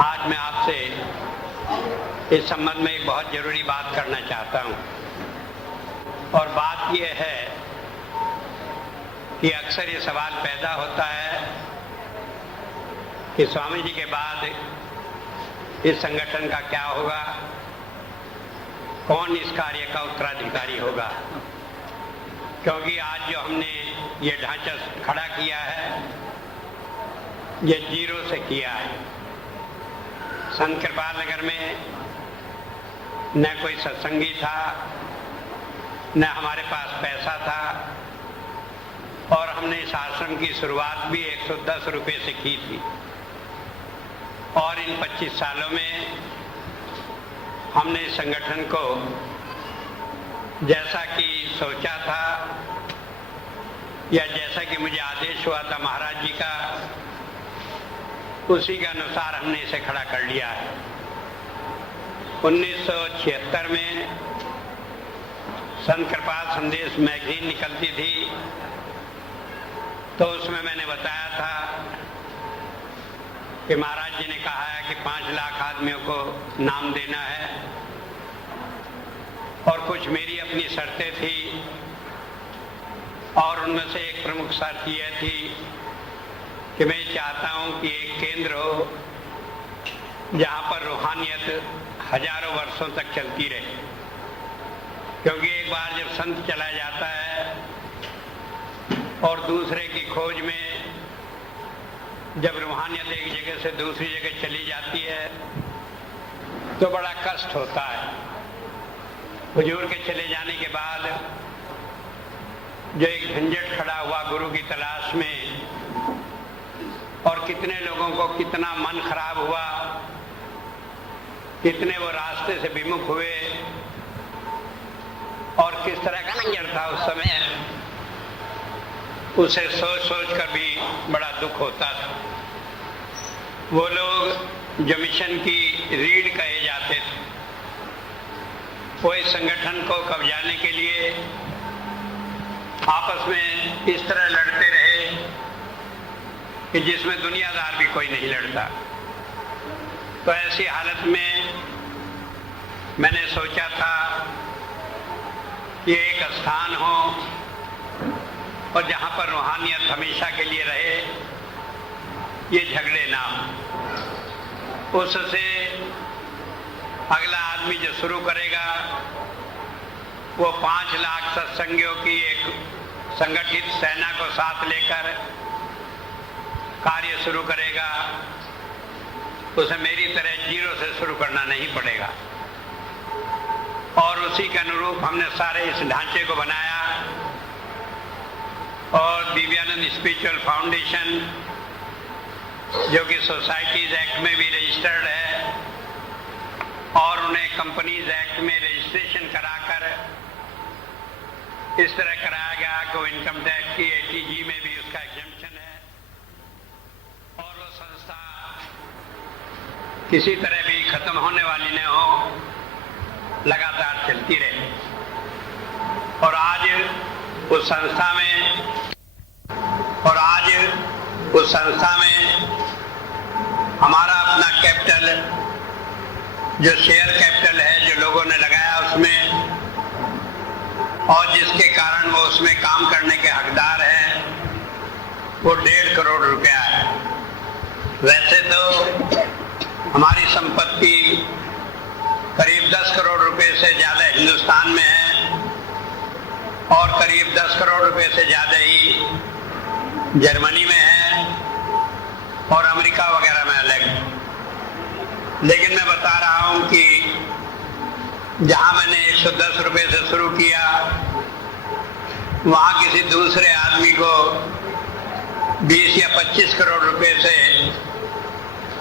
आज मैं आपसे इस संबंध में एक बहुत जरूरी बात करना चाहता हूं और बात यह है कि अक्सर ये सवाल पैदा होता है कि स्वामी जी के बाद इस संगठन का क्या होगा, कौन इस कार्य का उत्तराधिकारी होगा। क्योंकि आज जो हमने ये ढांचा खड़ा किया है ये जीरो से किया है। संत कृपाल नगर में न कोई सत्संगी था, न हमारे पास पैसा था और हमने इस आश्रम की शुरुआत भी 110 रुपये से की थी। और इन 25 सालों में हमने इस संगठन को जैसा कि सोचा था या जैसा कि मुझे आदेश हुआ था महाराज जी का, उसी के अनुसार हमने इसे खड़ा कर लिया है। 1976 में संत कृपाल संदेश मैगजीन निकलती थी तो उसमें मैंने बताया था कि महाराज जी ने कहा है कि 5 लाख आदमियों को नाम देना है और कुछ मेरी अपनी शर्तें थी और उनमें से एक प्रमुख शर्त यह थी कि मैं चाहता हूं कि एक केंद्र हो जहां पर रूहानियत हजारों वर्षों तक चलती रहे। क्योंकि एक बार जब संत चला जाता है और दूसरे की खोज में जब रूहानियत एक जगह से दूसरी जगह चली जाती है तो बड़ा कष्ट होता है। हुजूर के चले जाने के बाद जो एक झंझट खड़ा हुआ गुरु की तलाश में और कितने लोगों को कितना मन खराब हुआ, कितने वो रास्ते से विमुख हुए और किस तरह का लंगर था उस समय, उसे सोच सोच कर भी बड़ा दुख होता था। वो लोग जो मिशन की रीढ़ कहे जाते थे वो इस संगठन को कब्जाने के लिए आपस में इस तरह लड़ते रहे कि जिसमें दुनियादार भी कोई नहीं लड़ता। तो ऐसी हालत में मैंने सोचा था कि एक स्थान हो और जहां पर रूहानियत हमेशा के लिए रहे, ये झगड़े ना हो। उससे अगला आदमी जो शुरू करेगा वो 5 लाख सत्संगियों की एक संगठित सेना को साथ लेकर कार्य शुरू करेगा। उसे मेरी तरह जीरो से शुरू करना नहीं पड़ेगा। और उसी के अनुरूप हमने सारे इस ढांचे को बनाया और दिव्यानंद स्पिरिचुअल फाउंडेशन जो कि सोसाइटीज एक्ट में भी रजिस्टर्ड है और उन्हें कंपनीज एक्ट में रजिस्ट्रेशन कराकर इस तरह कराया गया कि वो इनकम टैक्स की ATG में भी उसका एग्जेम्पशन है और वो संस्था किसी तरह भी खत्म होने वाली न हो, लगातार चलती रहे। और आज उस संस्था में हमारा अपना कैपिटल जो शेयर कैपिटल है जो लोगों ने लगाया उसमें और जिसके कारण वो उसमें काम करने के हकदार हैं वो 1.5 करोड़ रुपया है। वैसे तो हमारी संपत्ति करीब 10 करोड़ रुपए से ज्यादा हिंदुस्तान में है और करीब 10 करोड़ रुपए से ज्यादा ही जर्मनी में है और अमेरिका वगैरह में अलग। लेकिन मैं बता रहा हूं कि जहां मैंने 110 रुपए से शुरू किया वहां किसी दूसरे आदमी को 20 या 25 करोड़ रुपए से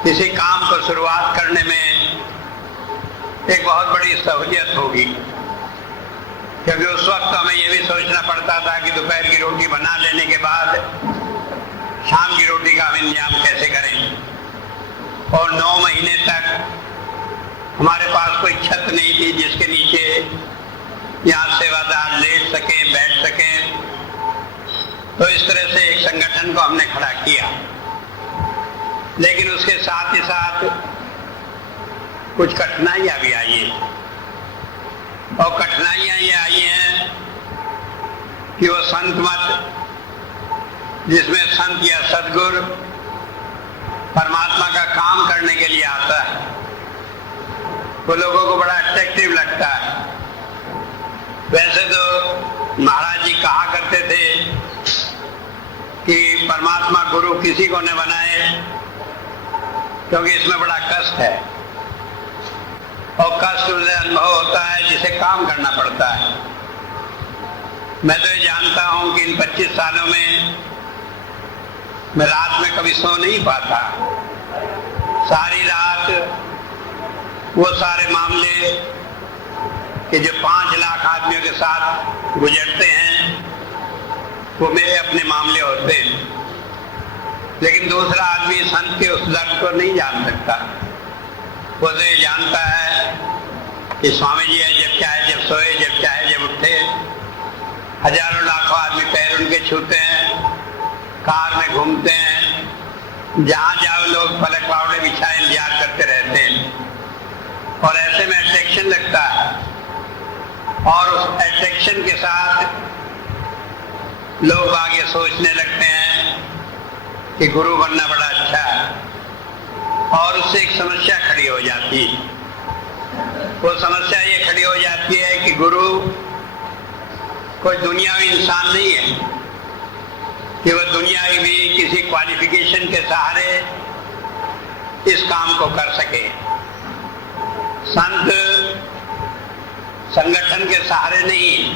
किसी काम को शुरुआत करने में एक बहुत बड़ी सहूलियत होगी। क्योंकि उस वक्त हमें यह भी सोचना पड़ता था कि दोपहर की रोटी बना लेने के बाद शाम की रोटी का हम इंतजाम कैसे करें। और 9 महीने तक हमारे पास कोई छत नहीं थी जिसके नीचे यहाँ सेवादार लेट सकें, बैठ सकें। तो इस तरह से एक संगठन को हमने खड़ा किया। लेकिन उसके साथ ही साथ कुछ कठिनाइयां भी आई हैं, और कठिनाइयां ये आई हैं कि वो संत मत जिसमें संत या सद्गुरु परमात्मा का काम करने के लिए आता है, वो लोगों को बड़ा अट्रैक्टिव लगता है। वैसे तो महाराज जी कहा करते थे कि परमात्मा गुरु किसी को न बनाए, क्योंकि इसमें बड़ा कष्ट है, और कष्ट उसे अनुभव होता है जिसे काम करना पड़ता है। मैं तो ये जानता हूं कि इन 25 सालों में मैं रात में कभी सो नहीं पाता। सारी रात वो सारे मामले कि जो 5 लाख आदमियों के साथ गुजरते हैं, वो मेरे अपने मामले होते हैं, लेकिन दूसरा आदमी संत के उस दर्द को नहीं जान सकता। वो तो ये जानता है कि स्वामी जी है, जब चाहे जब सोए, जब चाहे जब उठे। हजारों लाखों आदमी पैर उनके छूते हैं, कार में घूमते हैं, जहां जाओ लोग पलक पावड़े बिछाए इंतजार करते रहते हैं, और ऐसे में अट्रैक्शन लगता है, और उस अट्रैक्शन के साथ लोग आगे सोचने लगते हैं कि गुरु बनना बड़ा अच्छा है, और उससे एक समस्या खड़ी हो जाती है। वो समस्या ये खड़ी हो जाती है कि गुरु कोई दुनियावी इंसान नहीं है कि वह दुनियावी भी किसी क्वालिफिकेशन के सहारे इस काम को कर सके। संत संगठन के सहारे नहीं,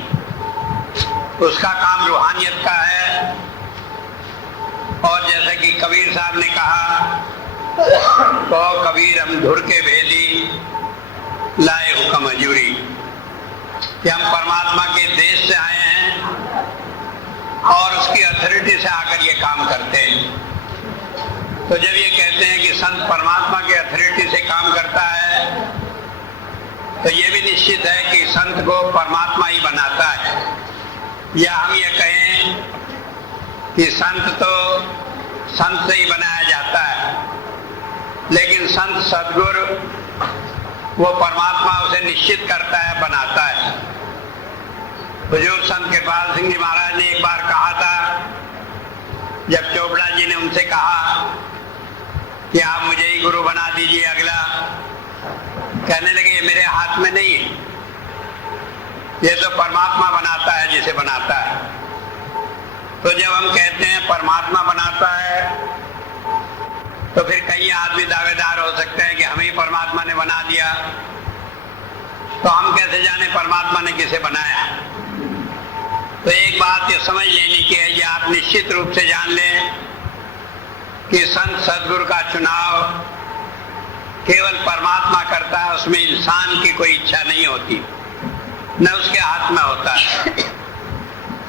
उसका काम रूहानियत का है। और जैसा कि कबीर साहब ने कहा, तो कबीर हम धुर के भेदी लाए हुक्म हजूरी, कि हम परमात्मा के देश से आए हैं और उसकी अथॉरिटी से आकर ये काम करते हैं। तो जब ये कहते हैं कि संत परमात्मा के अथॉरिटी से काम करता है, तो ये भी निश्चित है कि संत को परमात्मा ही बनाता है। या हम ये कहें कि संत तो संत से ही बनाया जाता है, लेकिन संत सद्गुरु वो परमात्मा उसे निश्चित करता है, बनाता है। हुजूर संत कृपाल सिंह जी महाराज ने एक बार कहा था, जब चोपड़ा जी ने उनसे कहा कि आप मुझे ही गुरु बना दीजिए अगला, कहने लगे ये मेरे हाथ में नहीं है, ये तो परमात्मा बनाता है जिसे बनाता है। तो जब हम कहते हैं परमात्मा बनाता है, तो फिर कई आदमी दावेदार हो सकते हैं कि हमें परमात्मा ने बना दिया, तो हम कैसे जाने परमात्मा ने किसे बनाया। तो एक बात ये समझ लेनी की है, ये आप निश्चित रूप से जान लें कि संत सद्गुरु का चुनाव केवल परमात्मा करता है, उसमें इंसान की कोई इच्छा नहीं होती, न उसके हाथ में होता है।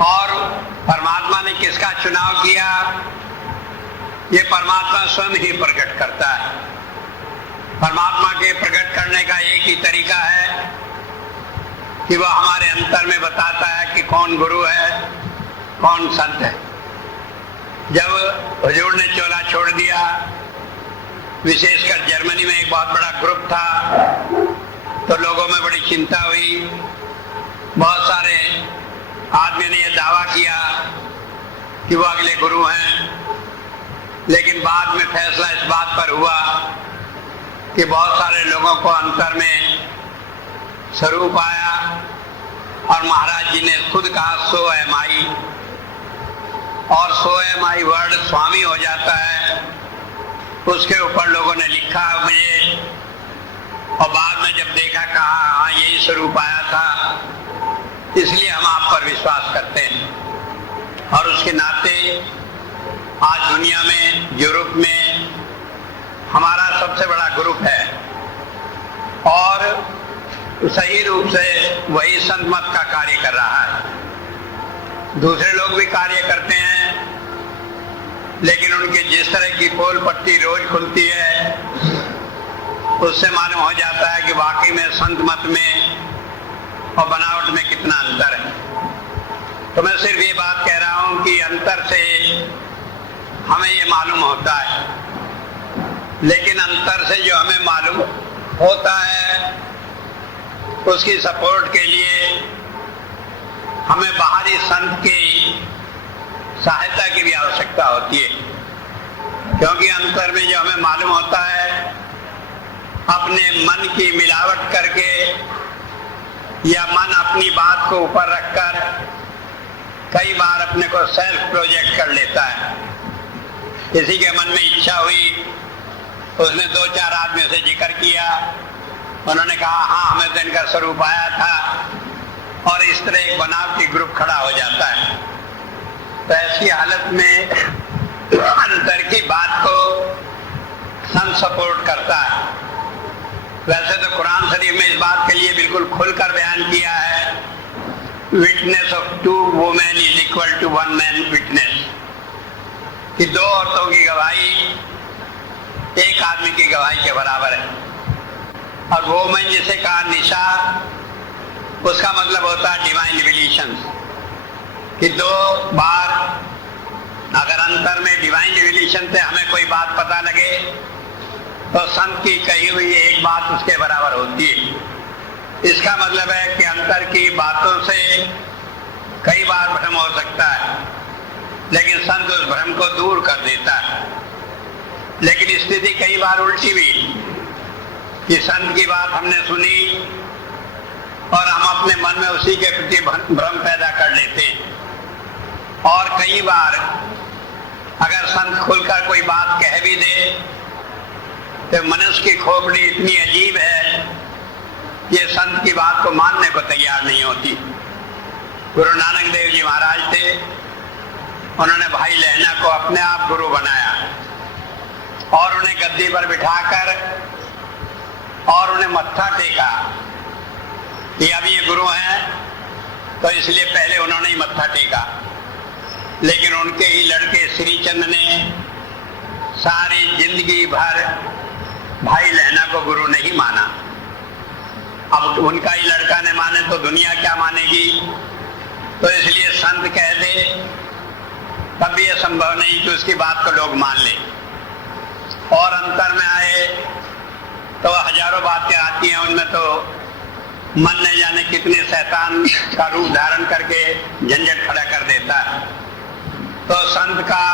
और परमात्मा ने किसका चुनाव किया, ये परमात्मा स्वयं ही प्रकट करता है। परमात्मा के प्रकट करने का एक ही तरीका है कि वह हमारे अंतर में बताता है कि कौन गुरु है, कौन संत है। जब हुजूर ने चोला छोड़ दिया, विशेषकर जर्मनी में एक बहुत बड़ा ग्रुप था, तो लोगों में बड़ी चिंता हुई। बहुत सारे आदमी ने यह दावा किया कि वो अगले गुरु हैं, लेकिन बाद में फैसला इस बात पर हुआ कि बहुत सारे लोगों को अंतर में स्वरूप आया, और महाराज जी ने खुद कहा सो है माई, और सो है माई वर्ड स्वामी हो जाता है। उसके ऊपर लोगों ने लिखा मुझे, और बाद में जब देखा कहा हाँ यही स्वरूप आया था, इसलिए हम आप पर विश्वास करते हैं। और उसके नाते आज दुनिया में, यूरोप में हमारा सबसे बड़ा ग्रुप है, और सही रूप से वही संत मत का कार्य कर रहा है। दूसरे लोग भी कार्य करते हैं, लेकिन उनके जिस तरह की पोल पट्टी रोज खुलती है, उससे मालूम हो जाता है कि वाकई में संत मत में और बनावट में कितना अंतर है। तो मैं सिर्फ ये बात कह रहा हूं कि अंतर से हमें ये मालूम होता है, लेकिन अंतर से जो हमें मालूम होता है उसकी सपोर्ट के लिए हमें बाहरी संत की सहायता की भी आवश्यकता होती है, क्योंकि अंतर में जो हमें मालूम होता है अपने मन की मिलावट करके या मन अपनी बात को ऊपर रखकर कई बार अपने को सेल्फ प्रोजेक्ट कर लेता है। किसी के मन में इच्छा हुई, उसने 2-4 आदमियों से जिक्र किया, उन्होंने कहा हाँ हमें तो इनका स्वरूप आया था, और इस तरह एक बनावटी ग्रुप खड़ा हो जाता है। तो ऐसी हालत में अंतर की बात को संत सपोर्ट करता है। वैसे तो कुरान शरीफ में इस बात के लिए बिल्कुल खुलकर बयान किया है, witness of 2 women is equal to 1 man witness, कि 2 औरतों की गवाही एक आदमी की गवाही के बराबर है। और वुमेन जिसे कहा निशा, उसका मतलब होता है डिवाइन रिविलेशन, कि 2 बार अगर अंतर में डिवाइन रिविलेशन से हमें कोई बात पता लगे तो संत की कही हुई एक बात उसके बराबर होती है। इसका मतलब है कि अंतर की बातों से कई बार भ्रम हो सकता है, लेकिन संत उस भ्रम को दूर कर देता है। लेकिन स्थिति कई बार उल्टी भी, कि संत की बात हमने सुनी और हम अपने मन में उसी के प्रति भ्रम पैदा कर लेते हैं। और कई बार अगर संत खुलकर कोई बात कह भी दे तो मनुष्य की खोपड़ी इतनी अजीब है, ये संत की बात को मानने को तैयार नहीं होती। गुरु नानक देव जी महाराज थे, उन्होंने भाई लहना को अपने आप गुरु बनाया और उन्हें गद्दी पर बिठाकर और उन्हें मत्था टेका कि अब ये गुरु हैं, तो इसलिए पहले उन्होंने ही मत्था टेका। लेकिन उनके ही लड़के श्रीचंद ने सारी जिंदगी भर भाई लहना को गुरु नहीं माना। अब उनका ही लड़का ने माने तो दुनिया क्या मानेगी। तो इसलिए संत कह दे तब भी यह संभव नहीं कि उसकी बात को लोग मान ले। और अंतर में आए तो हजारों बातें आती हैं, उनमें तो मन न जाने कितने शैतान का रूप धारण करके झंझट खड़ा कर देता है। तो संत का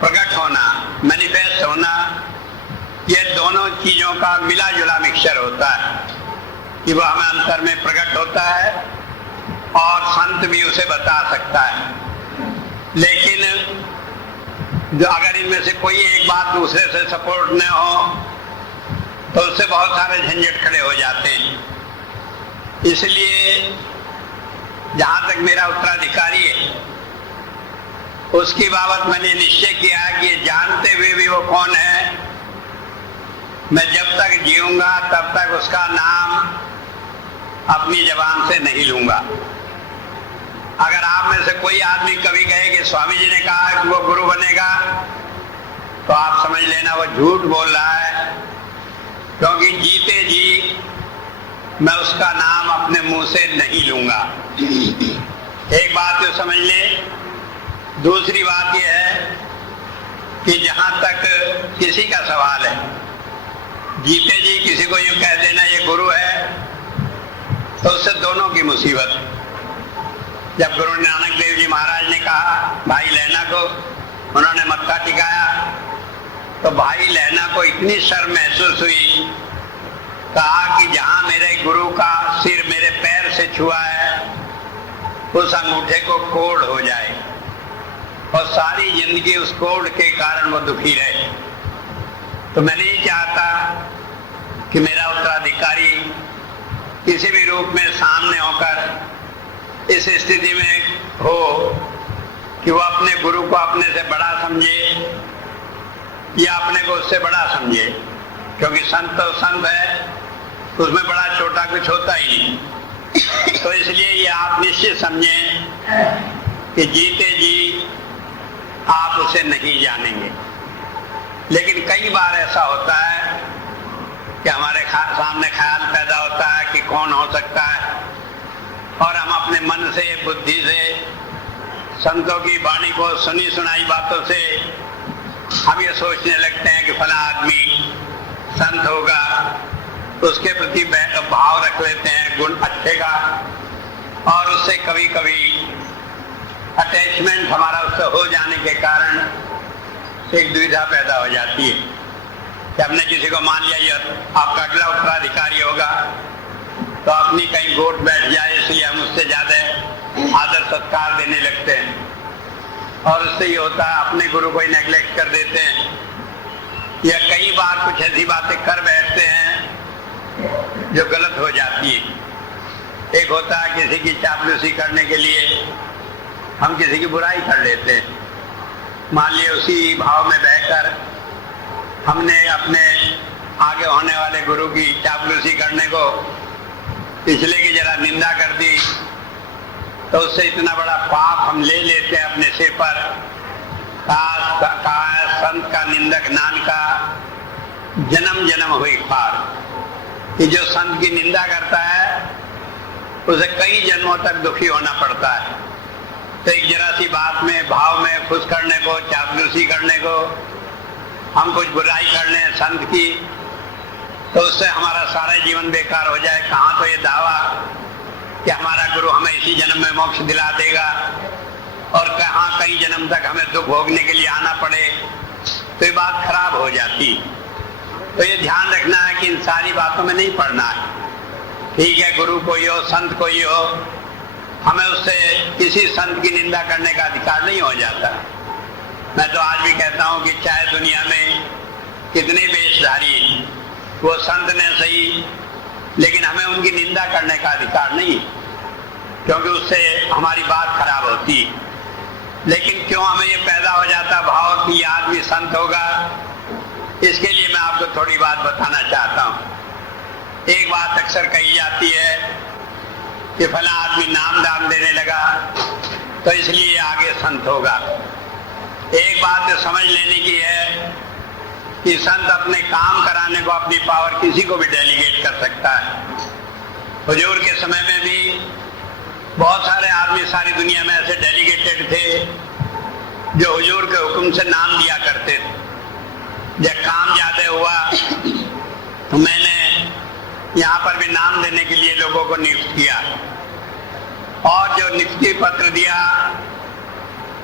प्रकट होना, मैनिफेस्ट होना, ये दोनों चीजों का मिला जुला मिक्सचर होता है कि वह हमें अंतर में प्रकट होता है और संत भी उसे बता सकता है। लेकिन जो अगर इनमें से कोई एक बात दूसरे से सपोर्ट न हो तो उससे बहुत सारे झंझट खड़े हो जाते हैं। इसलिए जहां तक मेरा उत्तराधिकारी है उसकी बाबत मैंने निश्चय किया है कि जानते हुए भी वो कौन है, मैं जब तक जीऊंगा तब तक उसका नाम अपनी जबान से नहीं लूंगा। अगर आप में से कोई आदमी कभी कहे कि स्वामी जी ने कहा कि वो गुरु बनेगा, तो आप समझ लेना वो झूठ बोल रहा है, क्योंकि जीते जी मैं उसका नाम अपने मुंह से नहीं लूंगा। एक बात तो समझ ले। दूसरी बात यह है कि जहां तक किसी का सवाल है, जीते जी किसी को यूं कह देना ये गुरु है, तो उससे दोनों की मुसीबत है। जब गुरु नानक देव जी महाराज ने कहा भाई लहना को, उन्होंने मत्था टिकाया, तो भाई लहना को इतनी शर्म महसूस हुई, कहा कि जहां मेरे गुरु का सिर मेरे पैर से छुआ है उस अंगूठे को कोड़ हो जाए, और सारी जिंदगी उस कोड़ के कारण वो दुखी रहे। तो मैं नहीं चाहता कि मेरा उत्तराधिकारी किसी भी रूप में सामने होकर इस स्थिति में हो कि वो अपने गुरु को अपने से बड़ा समझे या अपने को उससे बड़ा समझे, क्योंकि संत तो संत है, उसमें बड़ा छोटा कुछ होता ही नहीं। तो इसलिए ये आप निश्चित समझें कि जीते जी आप उसे नहीं जानेंगे। लेकिन कई बार ऐसा होता है कि हमारे सामने ख्याल पैदा होता है कि कौन हो सकता है, और हम अपने मन से बुद्धि से संतों की वाणी को सुनी सुनाई बातों से हम ये सोचने लगते हैं कि फला आदमी संत होगा, उसके प्रति भाव रख लेते हैं गुण अच्छे का, और उससे कभी कभी अटैचमेंट हमारा उससे हो जाने के कारण एक दुविधा पैदा हो जाती है कि हमने किसी को मान लिया ये आपका अगला उत्तराधिकारी होगा, तो अपनी कहीं गोट बैठ जाए इसलिए हम उससे ज्यादा आदर सत्कार देने लगते हैं, और उससे ये होता है अपने गुरु को ही नेग्लेक्ट कर देते हैं, या कई बार कुछ ऐसी बातें कर बैठते हैं जो गलत हो जाती है। एक होता है किसी की चापलूसी करने के लिए हम किसी की बुराई कर लेते हैं। मान लिया उसी भाव में बहकर हमने अपने आगे होने वाले गुरु की चापलूसी करने को पिछले की जरा निंदा कर दी, तो उससे इतना बड़ा पाप हम ले लेते हैं अपने सिर पर। कहा संत का निंदक नान का जन्म जन्म हुई खार, कि जो संत की निंदा करता है उसे कई जन्मों तक दुखी होना पड़ता है। तो एक जरा सी बात में भाव में खुश करने को, चापलूसी करने को, हम कुछ बुराई कर लें संत की, तो उससे हमारा सारा जीवन बेकार हो जाए। कहाँ तो ये दावा कि हमारा गुरु हमें इसी जन्म में मोक्ष दिला देगा, और कहाँ कई जन्म तक हमें दुख भोगने के लिए आना पड़े, तो ये बात खराब हो जाती। तो ये ध्यान रखना है कि इन सारी बातों में नहीं पड़ना है। ठीक है, गुरु कोई हो, संत कोई हो, हमें उससे किसी संत की निंदा करने का अधिकार नहीं हो जाता। मैं तो आज भी कहता हूं कि चाहे दुनिया में कितने वेशधारी वो संत ने सही, लेकिन हमें उनकी निंदा करने का अधिकार नहीं, क्योंकि उससे हमारी बात खराब होती। लेकिन क्यों हमें ये पैदा हो जाता भाव कि आदमी संत होगा, इसके लिए मैं आपको थोड़ी बात बताना चाहता हूं। एक बात अक्सर कही जाती है कि फला आदमी नाम दान देने लगा तो इसलिए आगे संत होगा। एक बात तो समझ लेने की है कि संत अपने काम कराने को, अपनी पावर किसी को भी डेलीगेट कर सकता है। हुजूर के समय में भी बहुत सारे आदमी सारी दुनिया में ऐसे डेलीगेटेड थे जो हुजूर के हुक्म से नाम दिया करते थे। जब काम ज्यादा हुआ तो मैंने यहाँ पर भी नाम देने के लिए लोगों को नियुक्त किया, और जो नियुक्ति पत्र दिया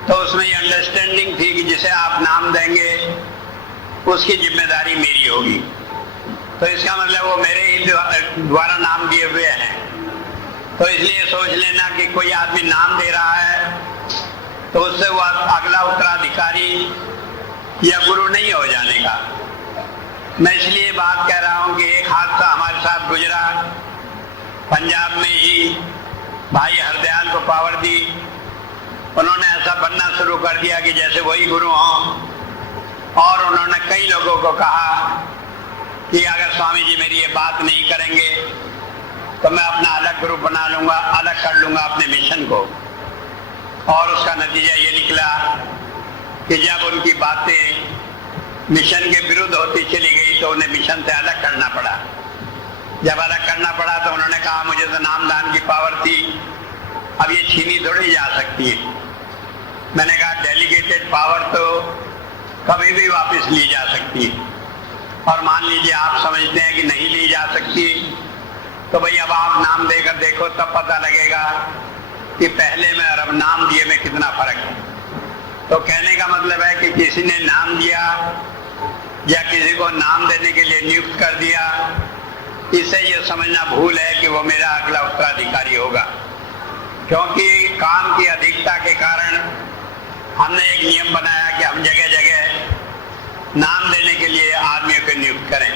तो उसमें ये अंडरस्टैंडिंग थी कि जिसे आप नाम देंगे उसकी जिम्मेदारी मेरी होगी। तो इसका मतलब वो मेरे ही द्वारा नाम दिए हुए हैं। तो इसलिए सोच लेना कि कोई आदमी नाम दे रहा है तो उससे वो अगला उत्तराधिकारी या गुरु नहीं हो जाने का। मैं इसलिए बात कह रहा हूं कि एक हादसा हमारे साथ गुजरा। पंजाब में ही भाई हरदयाल को पावर दी, उन्होंने ऐसा बनना शुरू कर दिया कि जैसे वही गुरु हों, और उन्होंने कई लोगों को कहा कि अगर स्वामी जी मेरी ये बात नहीं करेंगे तो मैं अपना अलग ग्रुप बना लूंगा, अलग कर लूंगा अपने मिशन को। और उसका नतीजा ये निकला कि जब उनकी बातें मिशन के विरुद्ध होती चली गई तो उन्हें मिशन से अलग करना पड़ा। जब अलग करना पड़ा तो उन्होंने कहा मुझे तो नामदान की पावर थी, अब ये छीनी थोड़ी जा सकती है। मैंने कहा डेलीगेटेड पावर तो कभी भी वापस ली जा सकती है, और मान लीजिए आप समझते हैं कि नहीं ली जा सकती, तो भाई अब आप नाम देकर देखो, तब पता लगेगा कि पहले में और अब नाम दिए में कितना फर्क है। तो कहने का मतलब है कि किसी ने नाम दिया या किसी को नाम देने के लिए नियुक्त कर दिया, इससे ये समझना भूल है कि वो मेरा अगला उत्तराधिकारी होगा। क्योंकि काम की अधिकता के कारण हमने एक नियम बनाया कि हम जगह जगह नाम देने के लिए आदमियों को नियुक्त करें।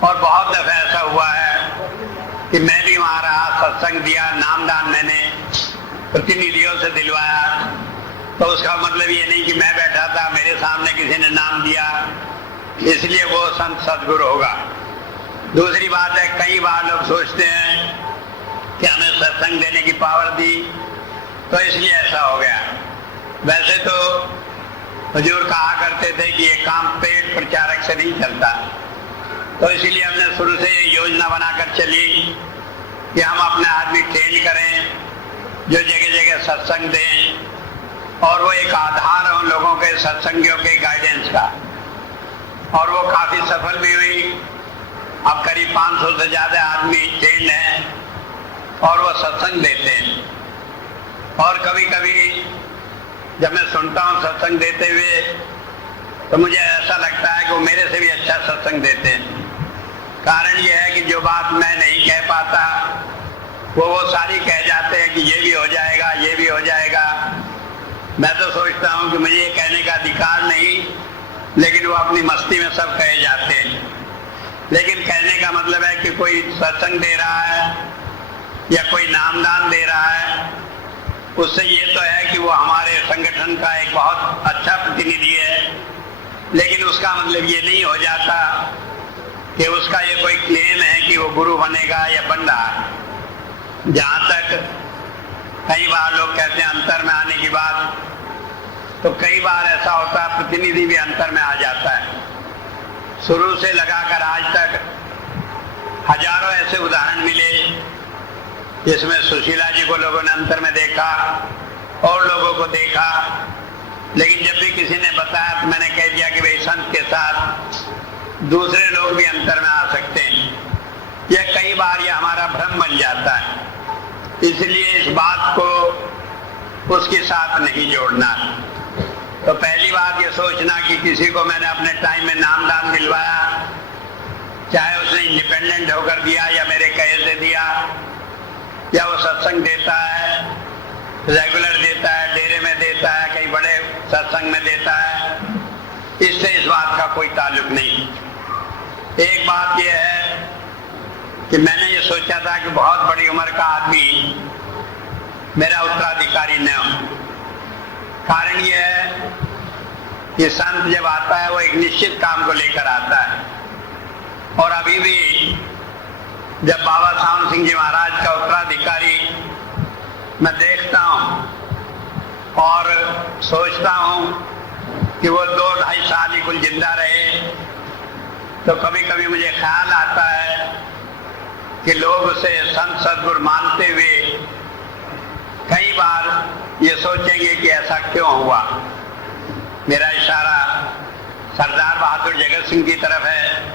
और बहुत दफा ऐसा हुआ है कि मैं भी वहां रहा, सत्संग दिया, नामदान मैंने प्रतिनिधियों से दिलवाया। तो उसका मतलब ये नहीं कि मैं बैठा था, मेरे सामने किसी ने नाम दिया इसलिए वो संत सदगुरु होगा। दूसरी बात है, कई बार लोग सोचते हैं कि हमें सत्संग देने की पावर दी तो इसलिए ऐसा हो गया। वैसे तो हुजूर कहा करते थे कि ये काम पेट प्रचारक से नहीं चलता, तो इसीलिए हमने शुरू से ये योजना बनाकर चली कि हम अपने आदमी ट्रेन करें जो जगह जगह सत्संग दें, और वो एक आधार हो लोगों के सत्संगियों के गाइडेंस का। और वो काफी सफल भी हुई। अब करीब 500 से ज्यादा आदमी ट्रेंड हैं और वो सत्संग देते हैं। और कभी कभी जब मैं सुनता हूँ सत्संग देते हुए तो मुझे ऐसा लगता है कि वो मेरे से भी अच्छा सत्संग देते हैं। कारण ये है कि जो बात मैं नहीं कह पाता वो सारी कह जाते हैं कि ये भी हो जाएगा, ये भी हो जाएगा। मैं तो सोचता हूँ कि मुझे ये कहने का अधिकार नहीं, लेकिन वो अपनी मस्ती में सब कहे जाते हैं। लेकिन कहने का मतलब है कि कोई सत्संग दे रहा है या कोई नामदान दे रहा है, उससे ये तो है कि वो हमारे संगठन का एक बहुत अच्छा प्रतिनिधि है, लेकिन उसका मतलब ये नहीं हो जाता कि उसका ये कोई क्लेम है कि वो गुरु बनेगा या बन रहा है। जहाँ तक कई बार लोग कहते हैं अंतर में आने की बात, तो कई बार ऐसा होता है प्रतिनिधि भी अंतर में आ जाता है। शुरू से लगाकर आज तक हजारों ऐसे उदाहरण मिले जिसमें सुशीला जी को लोगों ने अंतर में देखा और लोगों को देखा, लेकिन जब भी किसी ने बताया तो मैंने कह दिया कि भाई संत के साथ दूसरे लोग भी अंतर में आ सकते हैं। यह कई बार यह हमारा भ्रम बन जाता है, इसलिए इस बात को उसके साथ नहीं जोड़ना। तो पहली बात ये सोचना कि किसी को मैंने अपने टाइम में नामदान दिलवाया, चाहे उसने इंडिपेंडेंट होकर दिया या मेरे कहे से दिया, या वो सत्संग देता है, रेगुलर देता है, डेरे में देता है, कई बड़े सत्संग में देता है, इससे इस बात का कोई ताल्लुक नहीं। एक बात यह है कि मैंने ये सोचा था कि बहुत बड़ी उम्र का आदमी मेरा उत्तराधिकारी न हो। कारण यह है कि संत जब आता है वो एक निश्चित काम को लेकर आता है, और अभी भी जब बाबा सावन सिंह जी महाराज का उत्तराधिकारी मैं देखता हूँ और सोचता हूँ कि वो 2-2.5 साल ही कुल जिंदा रहे, तो कभी कभी मुझे ख्याल आता है कि लोग उसे संत सद्गुरु मानते हुए कई बार ये सोचेंगे कि ऐसा क्यों हुआ। मेरा इशारा सरदार बहादुर जगत सिंह की तरफ है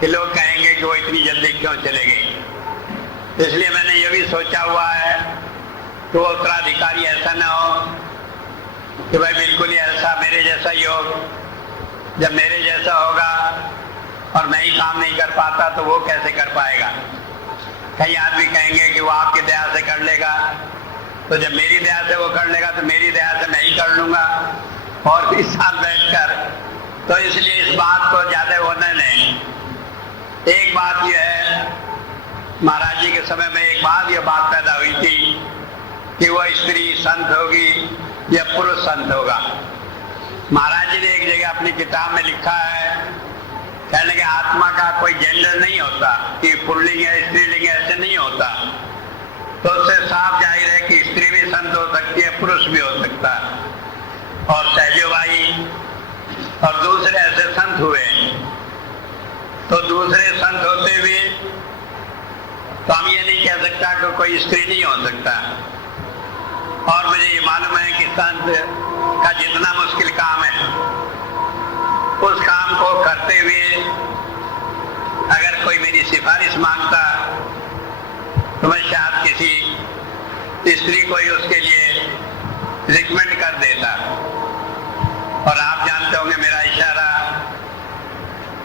कि लोग कहेंगे कि वो इतनी जल्दी क्यों चले गए। इसलिए मैंने ये भी सोचा हुआ है कि वो उत्तराधिकारी ऐसा न हो कि भाई बिल्कुल ही ऐसा मेरे जैसा ही हो। जब मेरे जैसा होगा और मैं ही काम नहीं कर पाता तो वो कैसे कर पाएगा। कई आदमी कहेंगे कि वो आपकी दया से कर लेगा, तो जब मेरी दया से वो कर लेगा तो मेरी दया से मैं ही कर लूंगा और 20 साल बैठकर। तो इसलिए इस बात को ज्यादा होने नहीं। एक बात यह है, महाराज जी के समय में एक बार यह बात पैदा हुई थी कि वह स्त्री संत होगी या पुरुष संत होगा। महाराज जी ने एक जगह अपनी किताब में लिखा है, कहने के आत्मा का कोई जेंडर नहीं होता कि पुल्लिंग है स्त्रीलिंग है, ऐसे नहीं होता। तो उससे साफ जाहिर है कि स्त्री भी संत हो सकती है, पुरुष भी हो सकता है। और सहजो भाई और दूसरे ऐसे संत हुए, तो दूसरे संत होते हुए तो हम ये नहीं कह सकता कि कोई स्त्री नहीं हो सकता। और मुझे ये मालूम है कि संत का जितना मुश्किल काम है उस काम को करते हुए अगर कोई मेरी सिफारिश मांगता तो मैं शायद किसी स्त्री को ही उसके लिए रिकमेंड कर देता। और आप जानते होंगे मेरा इशारा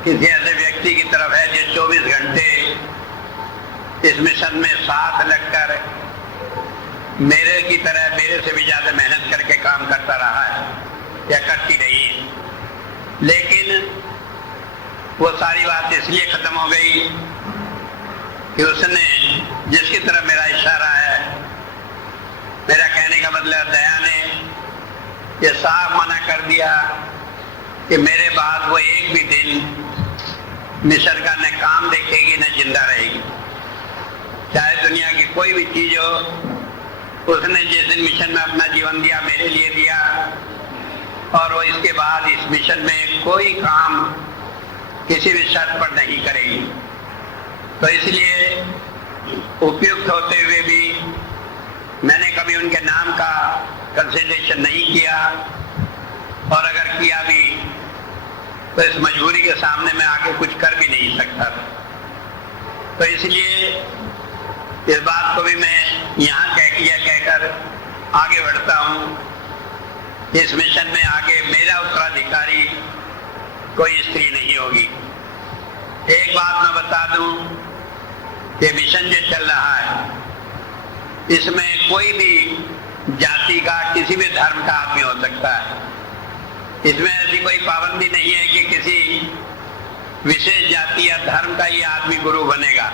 किसी ऐसे व्यक्ति की तरफ है जो 24 घंटे इस मिशन में साथ लगकर मेरे की तरह मेरे से भी ज्यादा मेहनत करके काम करता रहा है या करती रही है। लेकिन वो सारी बात इसलिए खत्म हो गई कि उसने जिसकी तरफ मेरा इशारा है, मेरा कहने का मतलब दया ने ये साफ मना कर दिया कि मेरे बाद वो एक भी दिन मिशन का न काम देखेगी न जिंदा रहेगी। चाहे दुनिया की कोई भी चीज हो, उसने जिस दिन मिशन में अपना जीवन दिया मेरे लिए दिया, और वो इसके बाद इस मिशन में कोई काम किसी भी शर्त पर नहीं करेगी। तो इसलिए उपयुक्त होते हुए भी मैंने कभी उनके नाम का कंसिडरेशन नहीं किया, और अगर किया भी तो इस मजबूरी के सामने मैं आगे कुछ कर भी नहीं सकता। तो इसलिए इस बात को भी मैं यहाँ कहकर आगे बढ़ता हूँ। इस मिशन में आगे मेरा उत्तराधिकारी कोई स्त्री नहीं होगी। एक बात मैं बता दूं कि मिशन जो चल रहा है इसमें कोई भी जाति का, किसी भी धर्म का आदमी हो सकता है। इसमें ऐसी कोई पाबंदी नहीं है कि किसी विशेष जाति या धर्म का ही आदमी गुरु बनेगा।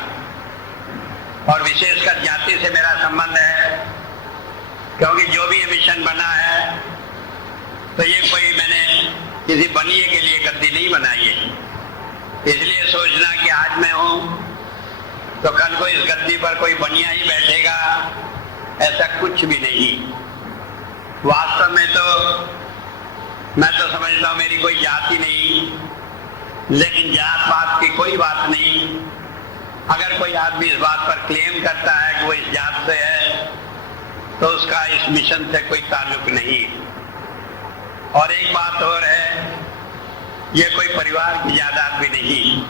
और विशेषकर जाति से मेरा संबंध है, क्योंकि जो भी ये मिशन बना है तो ये कोई मैंने किसी बनिए के लिए गद्दी नहीं बनाई है। इसलिए सोचना कि आज मैं हूं तो कल को इस गद्दी पर कोई बनिया ही बैठेगा, ऐसा कुछ भी नहीं। वास्तव में तो मैं तो समझता हूं मेरी कोई जाति नहीं, लेकिन जात पात की कोई बात नहीं। अगर कोई आदमी इस बात पर क्लेम करता है कि वो इस जात से है तो उसका इस मिशन से कोई ताल्लुक नहीं। और एक बात और है, ये कोई परिवार की जायदाद भी नहीं।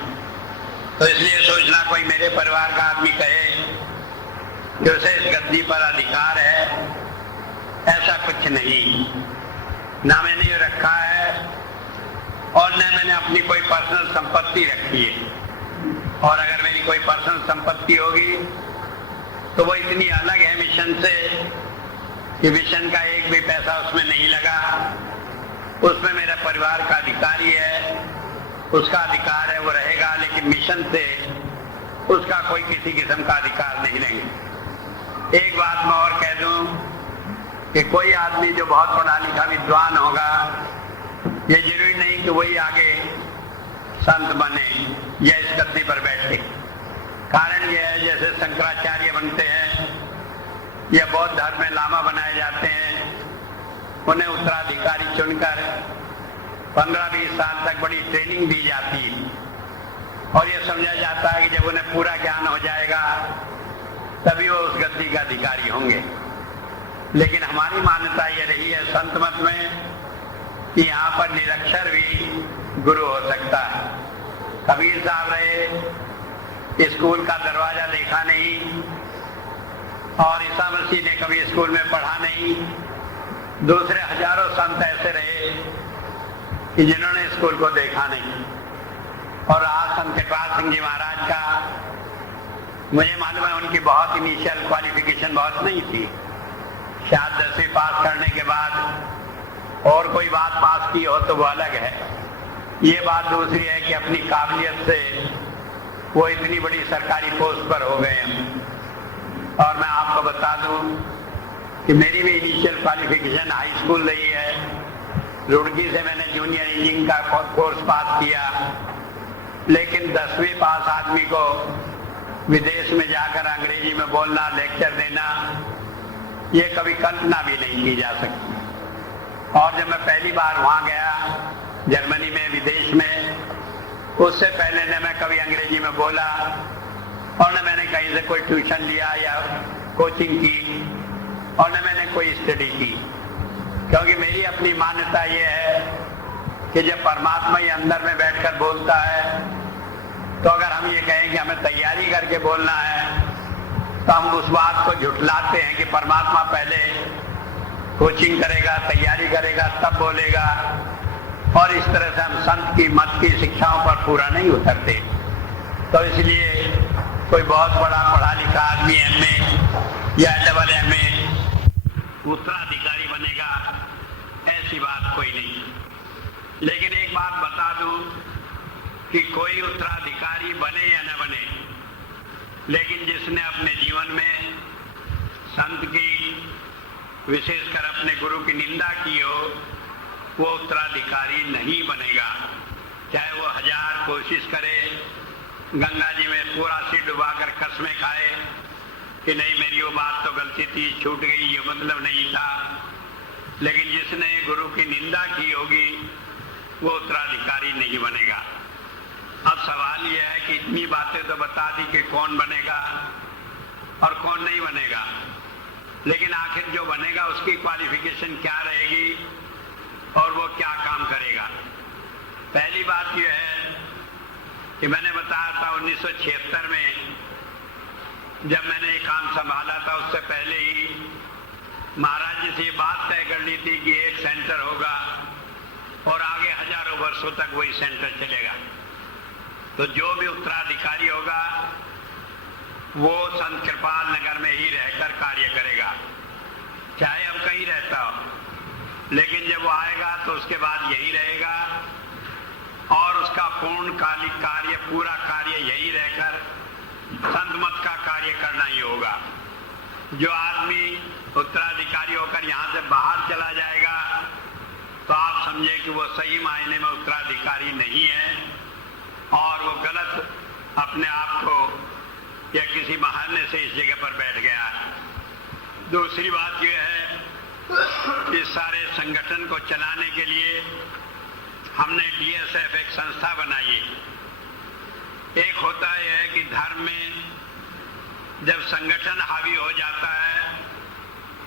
तो इसलिए सोचना कोई मेरे परिवार का आदमी कहे कि उसे इस गद्दी पर अधिकार है, ऐसा कुछ नहीं। ना मैंने ये रखा है और न मैंने अपनी कोई पर्सनल संपत्ति रखी है। और अगर मेरी कोई पर्सनल संपत्ति होगी तो वो इतनी अलग है मिशन से कि मिशन का एक भी पैसा उसमें नहीं लगा। उसमें मेरा परिवार का अधिकारी है, उसका अधिकार है, वो रहेगा, लेकिन मिशन से उसका कोई किसी किस्म का अधिकार नहीं लेंगे। एक बात मैं और कह दूं कि कोई आदमी जो बहुत पढ़ा लिखा विद्वान होगा, ये जरूरी नहीं कि वही आगे संत बने या इस गद्दी पर बैठे। कारण यह है, जैसे शंकराचार्य बनते हैं या बौद्ध धर्म में लामा बनाए जाते हैं, उन्हें उत्तराधिकारी चुनकर 15-20 साल तक बड़ी ट्रेनिंग दी जाती है और यह समझा जाता है कि जब उन्हें पूरा ज्ञान हो जाएगा तभी वो उस गद्दी का अधिकारी होंगे। लेकिन हमारी मान्यता यह रही है संत मत में कि यहाँ पर निरक्षर भी गुरु हो सकता है। कबीर साहब रहे, स्कूल का दरवाजा देखा नहीं, और ईसा मसीह ने कभी स्कूल में पढ़ा नहीं। दूसरे हजारों संत ऐसे रहे कि जिन्होंने स्कूल को देखा नहीं। और आज संत कृपाल सिंह जी महाराज का मुझे मालूम है उनकी बहुत इनिशियल क्वालिफिकेशन बहुत नहीं थी। शायद 10वीं पास करने के बाद और कोई बात पास की हो तो वो अलग है। ये बात दूसरी है कि अपनी काबिलियत से वो इतनी बड़ी सरकारी पोस्ट पर हो गए हैं। और मैं आपको बता दूं कि मेरी भी इनिशियल क्वालिफिकेशन हाई स्कूल रही है। रुड़की से मैंने जूनियर इंजीनियरिंग का कोर्स पास किया, लेकिन 10वीं पास आदमी को विदेश में जाकर अंग्रेजी में बोलना, लेक्चर देना, ये कभी कल्पना भी नहीं की जा सकती। और जब मैं पहली बार वहां गया जर्मनी में, विदेश में, उससे पहले न मैं कभी अंग्रेजी में बोला और न मैंने कहीं से कोई ट्यूशन लिया या कोचिंग की और न मैंने कोई स्टडी की। क्योंकि मेरी अपनी मान्यता ये है कि जब परमात्मा ही अंदर में बैठकर बोलता है तो अगर हम ये कहें कि हमें तैयारी करके बोलना है तो हम उस बात को झुठलाते हैं कि परमात्मा पहले कोचिंग करेगा, तैयारी करेगा, तब बोलेगा। और इस तरह से हम संत की मत की शिक्षाओं पर पूरा नहीं उतरते। तो इसलिए कोई बहुत बड़ा पढ़ा लिखा आदमी MA या AA उत्तराधिकारी बनेगा, ऐसी बात कोई नहीं। लेकिन एक बात बता दूं कि कोई उत्तराधिकारी बने या न बने, लेकिन जिसने अपने जीवन में संत की, विशेषकर अपने गुरु की निंदा की हो, वो उत्तराधिकारी नहीं बनेगा। चाहे वो 1000 कोशिश करे, गंगा जी में पूरा सिर डुबाकर कसमें खाए कि नहीं मेरी वो बात तो गलती थी, छूट गई, ये मतलब नहीं था, लेकिन जिसने गुरु की निंदा की होगी वो उत्तराधिकारी नहीं बनेगा। अब सवाल यह है कि इतनी बातें तो बता दी कि कौन बनेगा और कौन नहीं बनेगा, लेकिन आखिर जो बनेगा उसकी क्वालिफिकेशन क्या रहेगी और वो क्या काम करेगा। पहली बात यह है कि मैंने बताया था 1976 में जब मैंने ये काम संभाला था, उससे पहले ही महाराज जी से ये बात तय कर ली थी कि एक सेंटर होगा और आगे हजारों वर्षों तक वही सेंटर चलेगा। तो जो भी उत्तराधिकारी होगा वो संत कृपाल नगर में ही रहकर कार्य करेगा, चाहे अब कहीं रहता हो, लेकिन जब वो आएगा तो उसके बाद यही रहेगा और उसका पूर्णकालिक कार्य, पूरा कार्य यही रहकर संत मत का कार्य करना ही होगा। जो आदमी उत्तराधिकारी होकर यहाँ से बाहर चला जाएगा तो आप समझे कि वो सही मायने में उत्तराधिकारी नहीं है और वो गलत अपने आप को या किसी बहाने से इस जगह पर बैठ गया है। दूसरी बात यह है, इस सारे संगठन को चलाने के लिए हमने DSF एक संस्था बनाई है। एक होता है कि धर्म में जब संगठन हावी हो जाता है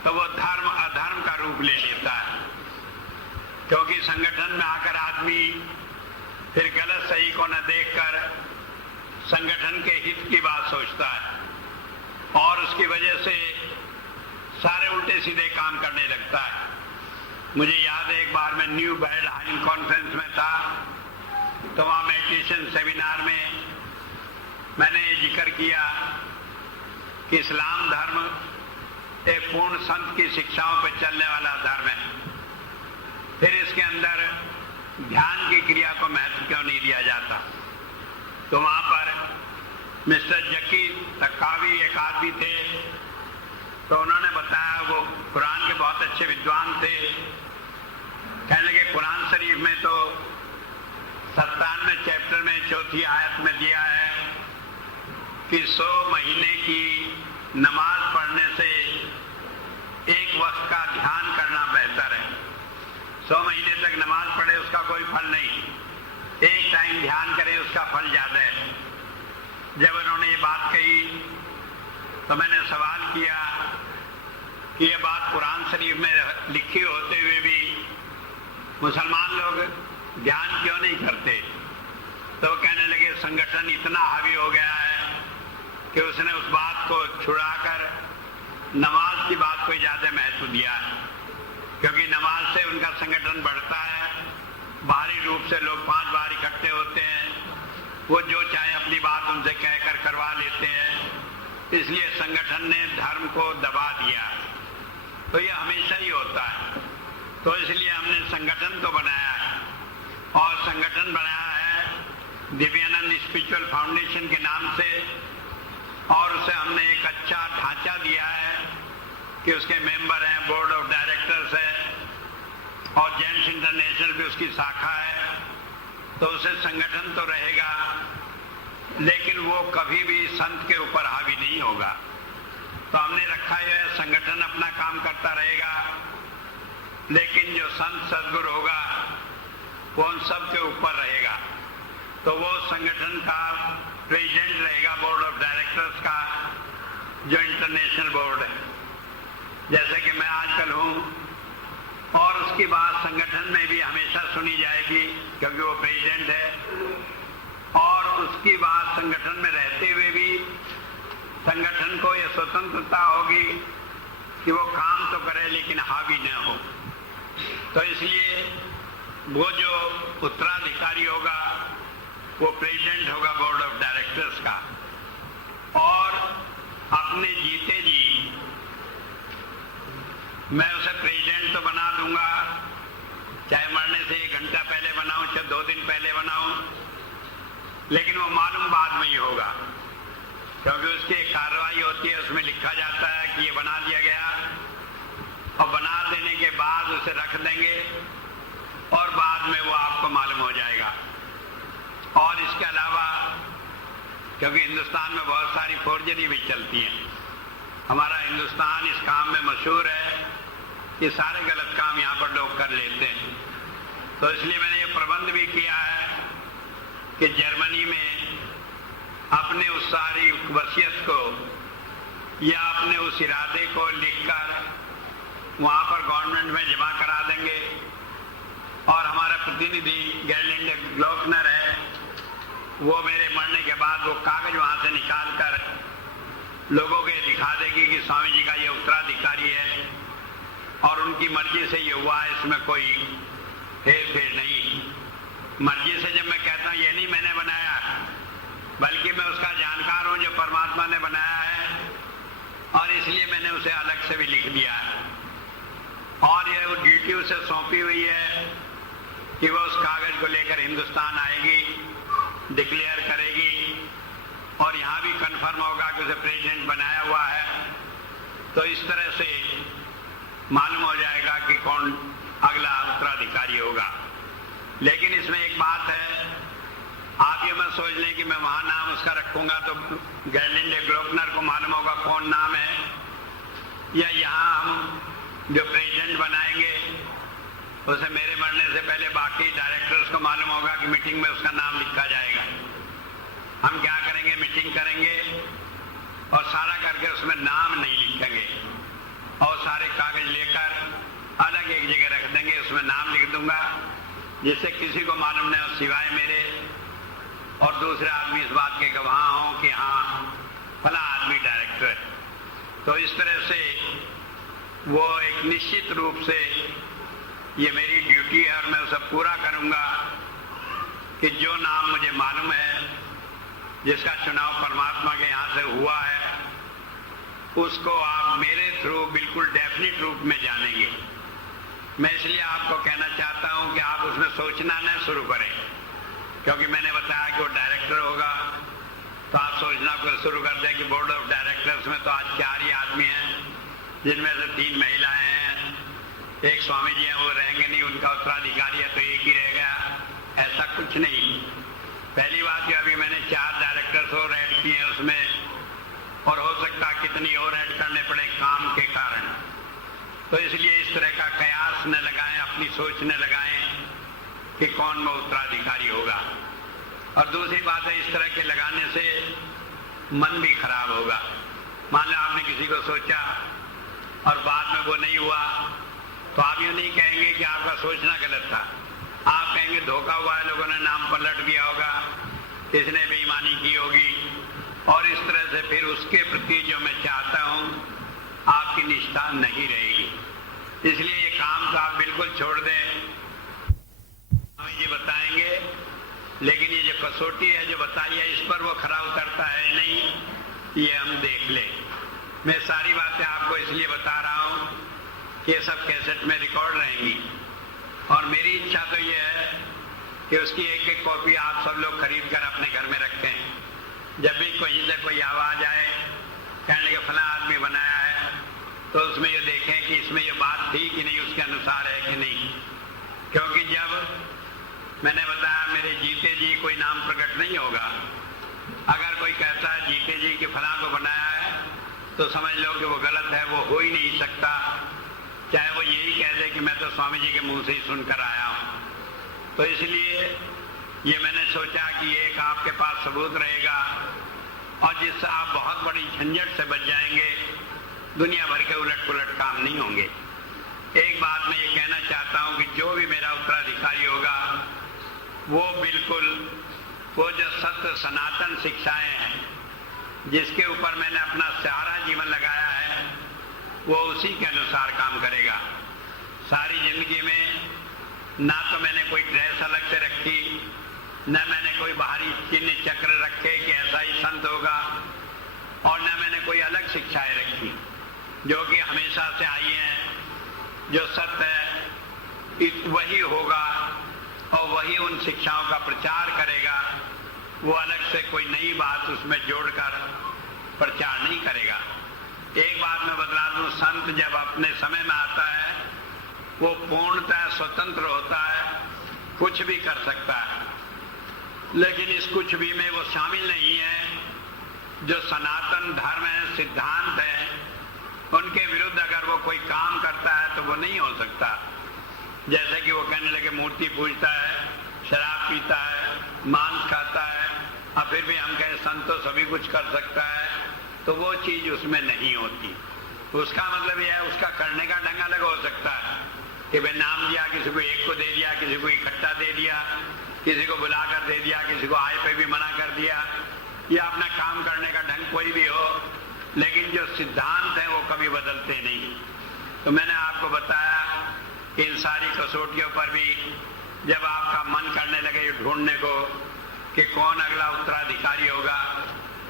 तो वो धर्म अधर्म का रूप ले लेता है, क्योंकि संगठन में आकर आदमी फिर गलत सही को न देखकर संगठन के हित की बात सोचता है और उसकी वजह से सारे उल्टे सीधे काम करने लगता है। मुझे याद है एक बार मैं न्यू बेरलहाइम कॉन्फ्रेंस में था, तो वहाँ मेडिटेशन सेमिनार में मैंने ये जिक्र किया कि इस्लाम धर्म एक पूर्ण संत की शिक्षाओं पर चलने वाला धर्म है, फिर इसके अंदर ध्यान की क्रिया को महत्व क्यों नहीं दिया जाता। तो वहाँ पर मिस्टर जकी तक्कावी एक आदमी थे, तो उन्होंने बताया, वो कुरान के बहुत अच्छे विद्वान थे, कहने लगे कुरान शरीफ में तो 97 चैप्टर में 4थी आयत में दिया है कि 100 महीने की नमाज पढ़ने से एक वक्त का ध्यान करना बेहतर है। 100 महीने तक नमाज पढ़े उसका कोई फल नहीं, एक टाइम ध्यान करे उसका फल ज्यादा है। जब उन्होंने ये बात कही तो मैंने सवाल किया कि ये बात कुरान शरीफ में लिखी होते हुए भी मुसलमान लोग ध्यान क्यों नहीं करते। तो कहने लगे संगठन इतना हावी हो गया है कि उसने उस बात को छुड़ाकर नमाज की बात को ज्यादा महत्व दिया है, क्योंकि नमाज से उनका संगठन बढ़ता है। बाहरी रूप से लोग 5 बार इकट्ठे होते हैं, वो जो चाहे अपनी बात उनसे कहकर करवा लेते हैं, इसलिए संगठन ने धर्म को दबा दिया। तो ये हमेशा ही होता है। तो इसलिए हमने संगठन तो बनाया है और संगठन बनाया है दिव्यानंद स्पिरिचुअल फाउंडेशन के नाम से, और उसे हमने एक अच्छा ढांचा दिया है कि उसके मेंबर हैं, बोर्ड ऑफ डायरेक्टर्स है और जेम्स इंटरनेशनल भी उसकी शाखा है। तो उसे संगठन तो रहेगा, लेकिन वो कभी भी संत के ऊपर हावी नहीं होगा। तो हमने रखा है संगठन अपना काम करता रहेगा, लेकिन जो संत सदगुरु होगा वो उन सब के ऊपर रहेगा। तो वो संगठन का प्रेसिडेंट रहेगा, बोर्ड ऑफ डायरेक्टर्स का, जो इंटरनेशनल बोर्ड है, जैसे कि मैं आजकल हूँ। और उसकी बात संगठन में भी हमेशा सुनी जाएगी, क्योंकि वो प्रेसिडेंट है। और उसकी बात संगठन में रहते हुए भी संगठन को ये स्वतंत्रता होगी कि वो काम तो करे लेकिन हावी न हो। तो इसलिए वो जो उत्तराधिकारी होगा वो प्रेसिडेंट होगा बोर्ड ऑफ डायरेक्टर्स का, और अपने जीते जी मैं उसे प्रेसिडेंट तो बना दूंगा, चाहे मरने से 1 घंटा पहले बनाऊं, चाहे 2 दिन पहले बनाऊं, लेकिन वो मालूम बाद में ही होगा, क्योंकि उसकी एक कार्रवाई होती है, उसमें लिखा जाता है कि ये बना दिया गया, और बना देने के बाद उसे रख देंगे और बाद में वो आपको मालूम हो जाएगा। और इसके अलावा क्योंकि हिंदुस्तान में बहुत सारी फोर्जरी भी चलती है, हमारा हिंदुस्तान इस काम में मशहूर है कि सारे गलत काम यहाँ पर लोग कर लेते हैं। तो इसलिए मैंने ये प्रबंध भी किया है कि जर्मनी में अपने उस सारी वसीयत को या अपने उस इरादे को लिखकर वहाँ पर गवर्नमेंट में जमा करा देंगे, और हमारा प्रतिनिधि गैरलैंड ग्लोकनर है, वो मेरे मरने के बाद वो कागज वहां से निकाल कर लोगों के दिखा देगी कि स्वामी जी का ये उत्तराधिकारी है और उनकी मर्जी से ये हुआ, इसमें कोई हेर फेर नहीं। मर्जी से जब मैं कहता हूँ ये नहीं मैंने बनाया, बल्कि मैं उसका जानकार हूं जो परमात्मा ने बनाया है, और इसलिए मैंने उसे अलग से भी लिख दिया है। और ये वो ड्यूटी उसे सौंपी हुई है कि वो उस कागज को लेकर हिंदुस्तान आएगी, डिक्लेयर करेगी और यहां भी कंफर्म होगा कि उसे प्रेसिडेंट बनाया हुआ है। तो इस तरह से मालूम हो जाएगा कि कौन अगला उत्तराधिकारी होगा। लेकिन इसमें एक बात है, आप ये मत सोच लें कि मैं वहां नाम उसका रखूंगा तो गैरलिंडे ग्लोकनर को मालूम होगा कौन नाम है, या यहाँ हम जो प्रेसिडेंट बनाएंगे उसे मेरे मरने से पहले बाकी डायरेक्टर्स को मालूम होगा कि मीटिंग में उसका नाम लिखा जाएगा। हम क्या करेंगे, मीटिंग करेंगे और सारा करके उसमें नाम नहीं लिखेंगे और सारे कागज लेकर अलग एक जगह रख देंगे, उसमें नाम लिख दूंगा जिससे किसी को मालूम नहीं हो सिवाय मेरे, और दूसरे आदमी इस बात के गवाह हों कि हाँ फला आदमी डायरेक्टर है। तो इस तरह से वो एक निश्चित रूप से ये मेरी ड्यूटी है और मैं उसे पूरा करूंगा कि जो नाम मुझे मालूम है, जिसका चुनाव परमात्मा के यहाँ से हुआ है, उसको आप मेरे थ्रू बिल्कुल डेफिनेट रूप में जानेंगे। मैं इसलिए आपको कहना चाहता हूं कि आप उसमें सोचना न शुरू करें, क्योंकि मैंने बताया कि वो डायरेक्टर होगा तो आप सोचना शुरू कर दें कि बोर्ड ऑफ डायरेक्टर्स में तो आज 4 ही आदमी हैं, जिनमें से 3 महिलाएं हैं, एक स्वामी जी हैं, वो रहेंगे नहीं, उनका उत्तराधिकारी है तो एक ही रह गया। ऐसा कुछ नहीं। पहली बात कि अभी मैंने 4 डायरेक्टर्स और ऐड किए हैं उसमें, और हो सकता कितनी और ऐड करने पड़े काम के कारण। तो इसलिए इस तरह का कयास न लगाएं, अपनी सोच न लगाएं कि कौन वो उत्तराधिकारी होगा। और दूसरी बात है, इस तरह के लगाने से मन भी खराब होगा। मान लो आपने किसी को सोचा और बाद में वो नहीं हुआ, तो आप यूं नहीं कहेंगे कि आपका सोचना गलत था, आप कहेंगे धोखा हुआ है, लोगों ने नाम पलट दिया होगा, इसने बेईमानी की होगी, और इस तरह से फिर उसके प्रति जो मैं चाहता हूं आपकी निष्ठा नहीं रहेगी। इसलिए ये काम तो आप बिल्कुल छोड़ दें, स्वामी जी बताएंगे, लेकिन ये जो कसौटी है जो बताई है, इस पर वो खरा उतरता है नहीं, ये हम देख लें। मैं सारी बातें आपको इसलिए बता रहा हूं कि ये सब कैसेट में रिकॉर्ड रहेंगी, और मेरी इच्छा तो ये है कि उसकी एक एक कॉपी आप सब लोग खरीद कर अपने घर में रखें। जब भी कहीं से कोई आवाज आए कहने के फला आदमी बनाया है, तो उसमें ये देखें कि इसमें ये बात थी कि नहीं, उसके अनुसार है कि नहीं। क्योंकि जब मैंने बताया मेरे जीते जी कोई नाम प्रकट नहीं होगा, अगर कोई कहता है जीते जी के फला को बनाया है तो समझ लो कि वो गलत है, वो हो ही नहीं सकता, चाहे वो यही कह दे कि मैं तो स्वामी जी के मुंह से ही सुनकर आया हूं। तो इसलिए ये मैंने सोचा कि एक आपके पास सबूत रहेगा और जिससे आप बहुत बड़ी झंझट से बच जाएंगे, दुनिया भर के उलट पुलट काम नहीं होंगे। एक बात मैं ये कहना चाहता हूं कि जो भी मेरा उत्तराधिकारी होगा वो बिल्कुल वो जो सत्य सनातन शिक्षाएं हैं जिसके ऊपर मैंने अपना सारा जीवन लगाया है, वो उसी के अनुसार काम करेगा। सारी जिंदगी में ना तो मैंने कोई ड्रेस अलग से रखी, न मैंने कोई बाहरी चिन्ह चक्र रखे कि ऐसा ही संत होगा, और न मैंने कोई अलग शिक्षाएं रखी, जो कि हमेशा से आई हैं। जो सत्य है वही होगा और वही उन शिक्षाओं का प्रचार करेगा, वो अलग से कोई नई बात उसमें जोड़कर प्रचार नहीं करेगा। एक बात मैं बतला दूं, संत जब अपने समय में आता है वो पूर्णतः स्वतंत्र होता है, कुछ भी कर सकता है, लेकिन इस कुछ भी में वो शामिल नहीं है। जो सनातन धर्म है, सिद्धांत है, उनके विरुद्ध अगर वो कोई काम करता है तो वो नहीं हो सकता। जैसे कि वो कहने लगे मूर्ति पूजता है, शराब पीता है, मांस खाता है, और फिर भी हम कहें संत तो सभी कुछ कर सकता है, तो वो चीज उसमें नहीं होती। उसका मतलब यह है उसका करने का ढंग अलग हो सकता है कि भाई नाम दिया, किसी को एक को दे दिया, किसी को इकट्ठा दे दिया, किसी को बुलाकर दे दिया, किसी को आय पे भी मना कर दिया, या अपना काम करने का ढंग कोई भी हो, लेकिन जो सिद्धांत हैं वो कभी बदलते नहीं। तो मैंने आपको बताया कि इन सारी कसौटियों पर भी जब आपका मन करने लगे ढूंढने को कि कौन अगला उत्तराधिकारी होगा,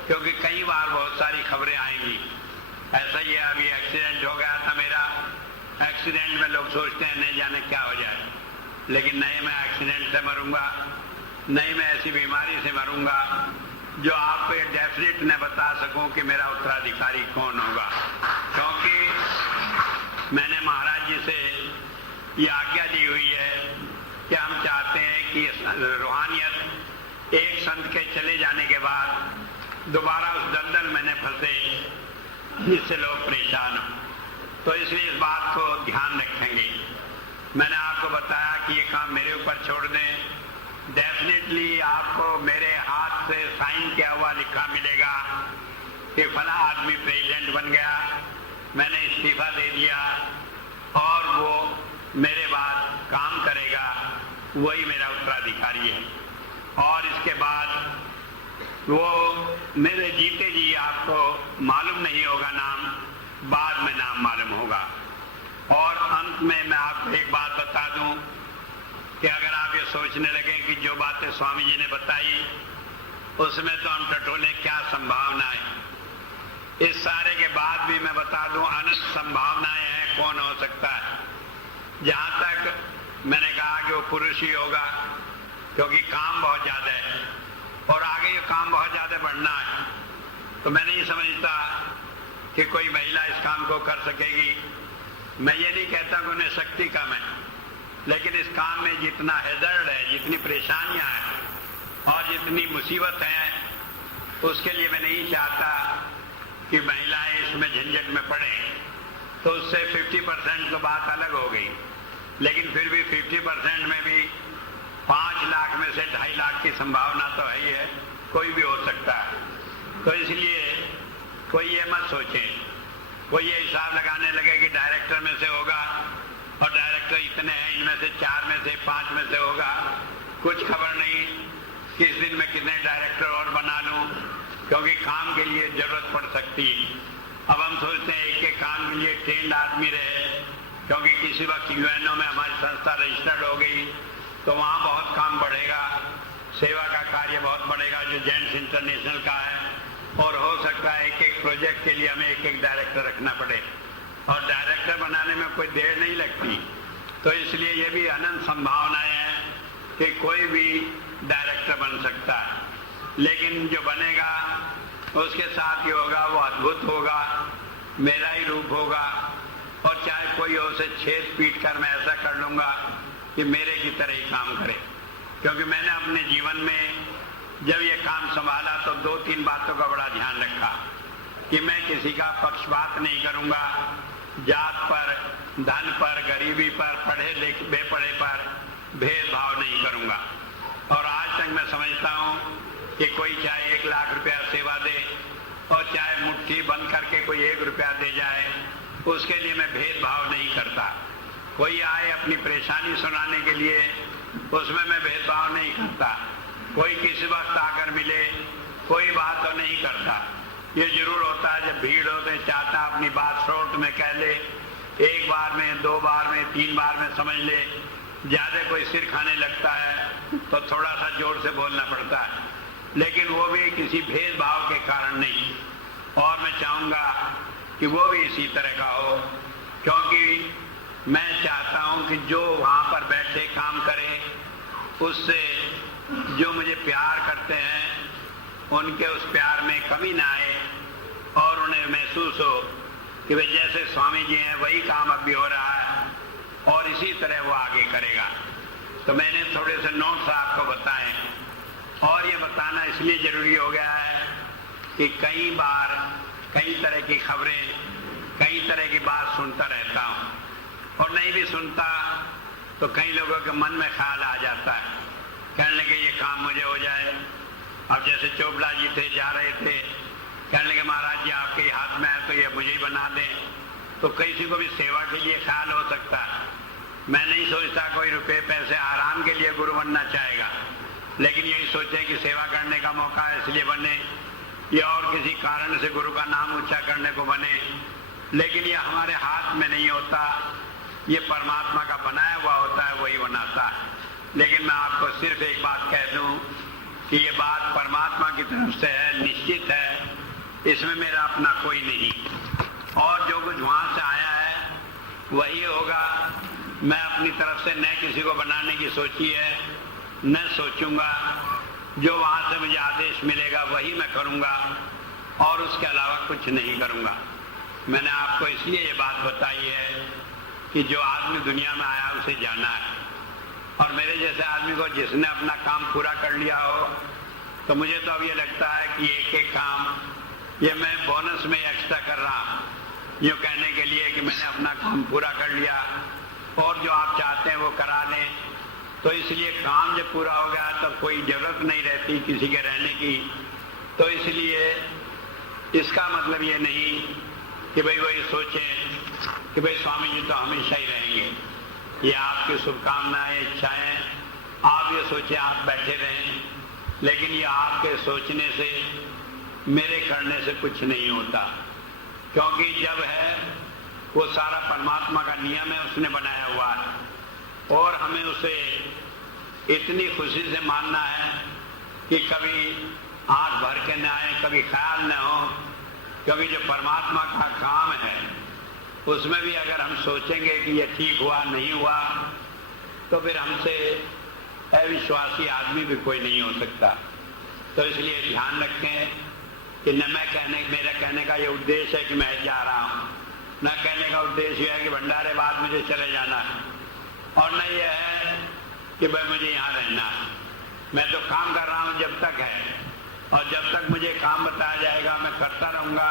क्योंकि कई बार बहुत सारी खबरें आएंगी। ऐसा ही अभी एक्सीडेंट हो गया था मेरा। एक्सीडेंट में लोग सोचते हैं नहीं जाने क्या हो जाए, लेकिन नहीं मैं एक्सीडेंट से मरूंगा, नहीं मैं ऐसी बीमारी से मरूंगा जो आपको डेफिनेट न बता सकूं कि मेरा उत्तराधिकारी कौन होगा। क्योंकि मैंने महाराज जी से ये आज्ञा दी हुई है कि हम चाहते हैं कि रूहानियत एक संत के चले जाने के बाद दोबारा उस दलदल में न फंसे जिससे लोग परेशान हो। तो इसलिए इस बात को ध्यान रखेंगे। मैंने आपको बताया कि ये काम मेरे ऊपर छोड़ दें, डेफिनेटली आपको मेरे हाथ से साइन किया हुआ लिखा मिलेगा कि फला आदमी प्रेसिडेंट बन गया, मैंने इस्तीफा दे दिया और वो मेरे बाद काम करेगा, वही मेरा उत्तराधिकारी है। और इसके बाद वो मेरे जीते जी आपको मालूम नहीं होगा नाम, बाद में नाम मालूम होगा। और अंत में मैं आपको एक बात बता दूं कि अगर आप ये सोचने लगे कि जो बातें स्वामी जी ने बताई उसमें तो हम टटोले क्या संभावना है, इस सारे के बाद भी मैं बता दूं अनंत संभावनाएं हैं कौन हो सकता है। जहां तक मैंने कहा कि वो पुरुष ही होगा, क्योंकि काम बहुत ज्यादा है और आगे ये काम बहुत ज्यादा बढ़ना है। तो मैं नहीं समझता कि कोई महिला इस काम को कर सकेगी। मैं ये नहीं कहता कि उन्हें शक्ति कम है, लेकिन इस काम में जितना हैजर्ड है, जितनी परेशानियां हैं और जितनी मुसीबत है, उसके लिए मैं नहीं चाहता कि महिलाएं इसमें झंझट में पड़े। तो उससे 50% तो बात अलग हो गई, लेकिन फिर भी 50% में भी 5 लाख में से 2.5 लाख की संभावना तो है ही है, कोई भी हो सकता है। तो इसलिए कोई ये मत सोचे, कोई ये हिसाब लगाने लगे कि डायरेक्टर में से होगा और डायरेक्टर इतने हैं, इनमें से 4 में से 5 में से होगा। कुछ खबर नहीं किस दिन में कितने डायरेक्टर और बना लूं, क्योंकि काम के लिए जरूरत पड़ सकती है। अब हम सोचते हैं एक एक काम के लिए ट्रेंड आदमी रहे, क्योंकि किसी वक्त यूएनओ में हमारी संस्था रजिस्टर्ड हो गई तो वहाँ बहुत काम बढ़ेगा, सेवा का कार्य बहुत बढ़ेगा जो जेंट्स इंटरनेशनल का है। और हो सकता है एक एक प्रोजेक्ट के लिए हमें एक एक डायरेक्टर रखना पड़े, और डायरेक्टर बनाने में कोई देर नहीं लगती। तो इसलिए ये भी अनंत संभावनाएं हैं कि कोई भी डायरेक्टर बन सकता है, लेकिन जो बनेगा उसके साथ ही होगा वो अद्भुत होगा, मेरा ही रूप होगा। और चाहे कोई उसे छेद पीट कर मैं ऐसा कर लूंगा कि मेरे की तरह ही काम करे। क्योंकि मैंने अपने जीवन में जब ये काम संभाला तो 2-3 बातों का बड़ा ध्यान रखा कि मैं किसी का पक्षपात नहीं करूंगा, जात पर, धन पर, गरीबी पर, पढ़े लिखे बेपढ़े पर भेदभाव नहीं करूंगा। और आज तक मैं समझता हूँ कि कोई चाहे 1 लाख रुपया सेवा दे और चाहे मुट्ठी बंद करके कोई 1 रुपया दे जाए, उसके लिए मैं भेदभाव नहीं करता। कोई आए अपनी परेशानी सुनाने के लिए, उसमें मैं भेदभाव नहीं करता। कोई किसी वक्त आकर मिले, कोई बात तो नहीं करता। ये जरूर होता है जब भीड़ होते चाहता अपनी बात शॉर्ट में कह ले, 1 बार में, 2 बार में, 3 बार में समझ ले। ज्यादा कोई सिर खाने लगता है तो थोड़ा सा जोर से बोलना पड़ता है, लेकिन वो भी किसी भेदभाव के कारण नहीं। और मैं चाहूंगा कि वो भी इसी तरह का हो, क्योंकि मैं चाहता हूं कि जो वहां पर बैठे काम करे, उससे जो मुझे प्यार करते हैं उनके उस प्यार में कमी ना आए और उन्हें महसूस हो कि वे जैसे स्वामी जी हैं वही काम अब भी हो रहा है और इसी तरह वो आगे करेगा। तो मैंने थोड़े से नोट्स आपको बताए, और ये बताना इसलिए जरूरी हो गया है कि कई बार कई तरह की खबरें, कई तरह की बात सुनता रहता हूँ, और नहीं भी सुनता तो कई लोगों के मन में ख्याल आ जाता है, कहने लगे ये काम मुझे हो जाए। अब जैसे चोपड़ा जी थे, जा रहे थे, कहने लगे महाराज जी आपके हाथ में है तो ये मुझे ही बना दें। तो किसी को भी सेवा के लिए ख्याल हो सकता है। मैं नहीं सोचता कोई रुपए पैसे आराम के लिए गुरु बनना चाहेगा, लेकिन यही सोचें कि सेवा करने का मौका है इसलिए बने, या और किसी कारण से गुरु का नाम ऊंचा करने को बने, लेकिन ये हमारे हाथ में नहीं होता, ये परमात्मा का बनाया हुआ होता है, वही बनाता है। लेकिन मैं आपको सिर्फ एक बात कह दूं कि ये बात परमात्मा की तरफ से है, निश्चित है, इसमें मेरा अपना कोई नहीं, और जो कुछ वहां से आया है वही होगा। मैं अपनी तरफ से न किसी को बनाने की सोची है, न सोचूंगा। जो वहां से मुझे आदेश मिलेगा वही मैं करूंगा, और उसके अलावा कुछ नहीं करूंगा। मैंने आपको इसलिए ये बात बताई है कि जो आदमी दुनिया में आया उसे जाना है, और मेरे जैसे आदमी को जिसने अपना काम पूरा कर लिया हो, तो मुझे तो अब ये लगता है कि एक एक काम ये मैं बोनस में एक्स्ट्रा कर रहा हूँ, यूँ कहने के लिए कि मैंने अपना काम पूरा कर लिया, और जो आप चाहते हैं वो करा लें। तो इसलिए काम जब पूरा हो गया तब कोई जरूरत नहीं रहती किसी के रहने की। तो इसलिए इसका मतलब ये नहीं कि भाई वो ये सोचें कि भाई स्वामी जी तो हमेशा ही रहेंगे। ये आपकी शुभकामनाएं, इच्छाएं, आप ये सोचें आप बैठे रहें, लेकिन ये आपके सोचने से, मेरे करने से कुछ नहीं होता, क्योंकि जब है वो सारा परमात्मा का नियम है, उसने बनाया हुआ है, और हमें उसे इतनी खुशी से मानना है कि कभी आंख भर के न आए, कभी ख्याल न हो, क्योंकि जो परमात्मा का काम है उसमें भी अगर हम सोचेंगे कि ये ठीक हुआ नहीं हुआ, तो फिर हमसे अविश्वासी आदमी भी कोई नहीं हो सकता। तो इसलिए ध्यान रखें कि न मेरा कहने का ये उद्देश्य है कि मैं जा रहा हूँ, न कहने का उद्देश्य है कि भंडारे बाद मुझे चले जाना है, और न ये है कि भाई मुझे यहाँ रहना है। मैं तो काम कर रहा हूँ जब तक है, और जब तक मुझे काम बताया जाएगा मैं करता रहूँगा,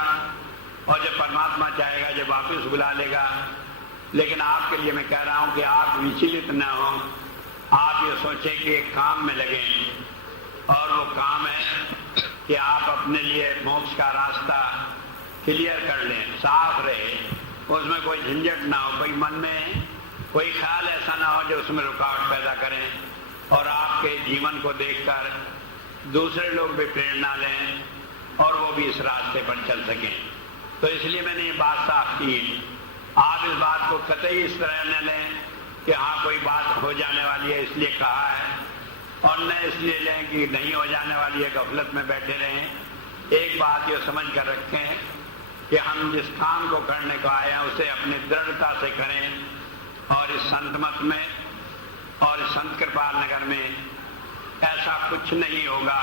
और जब परमात्मा चाहेगा जब वापस बुला लेगा। लेकिन आपके लिए मैं कह रहा हूँ कि आप विचलित न हो, आप ये सोचें कि एक काम में लगे, और वो काम है कि आप अपने लिए मोक्ष का रास्ता क्लियर कर लें, साफ रहे, उसमें कोई झंझट ना हो, कोई मन में कोई ख्याल ऐसा ना हो जो उसमें रुकावट पैदा करें, और आपके जीवन को देखकर दूसरे लोग भी प्रेरणा लें और वो भी इस रास्ते पर चल सकें। तो इसलिए मैंने ये बात साफ की। आप इस बात को कतई इस तरह न लें कि हाँ कोई बात हो जाने वाली है इसलिए कहा है, और न इसलिए लें कि नहीं हो जाने वाली है, गफलत में बैठे रहें। एक बात ये समझ कर रखें कि हम जिस काम को करने को आए हैं उसे अपनी दृढ़ता से करें, और इस संत मत में और इस संत कृपाल नगर में ऐसा कुछ नहीं होगा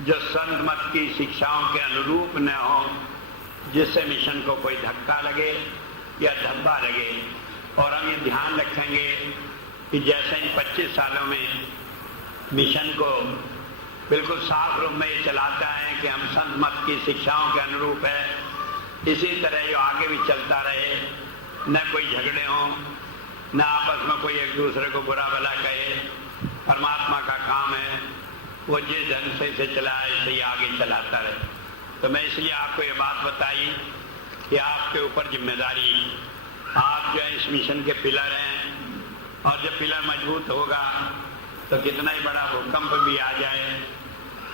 जो संत मत की शिक्षाओं के अनुरूप न हो, जिससे मिशन को कोई धक्का लगे या धब्बा लगे। और हम ये ध्यान रखेंगे कि जैसे इन 25 सालों में मिशन को बिल्कुल साफ रूप में ये चलाता है कि हम संत मत की शिक्षाओं के अनुरूप है, इसी तरह ये आगे भी चलता रहे, न कोई झगड़े हों, न आपस में कोई एक दूसरे को बुरा भला कहे। परमात्मा का काम है, वो जिस ढंग से इसे चलाए इसे ही आगे चलाता रहे। तो मैं इसलिए आपको ये बात बताई कि आपके ऊपर जिम्मेदारी, आप जो है इस मिशन के पिलर हैं, और जब पिलर मजबूत होगा तो कितना ही बड़ा भूकंप भी आ जाए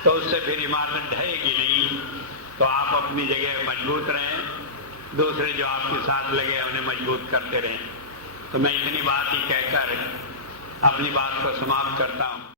तो उससे फिर इमारत ढहेगी नहीं। तो आप अपनी जगह मजबूत रहें, दूसरे जो आपके साथ लगे उन्हें मजबूत करते रहें। तो मैं इतनी बात ही कहकर अपनी बात को समाप्त करता हूँ।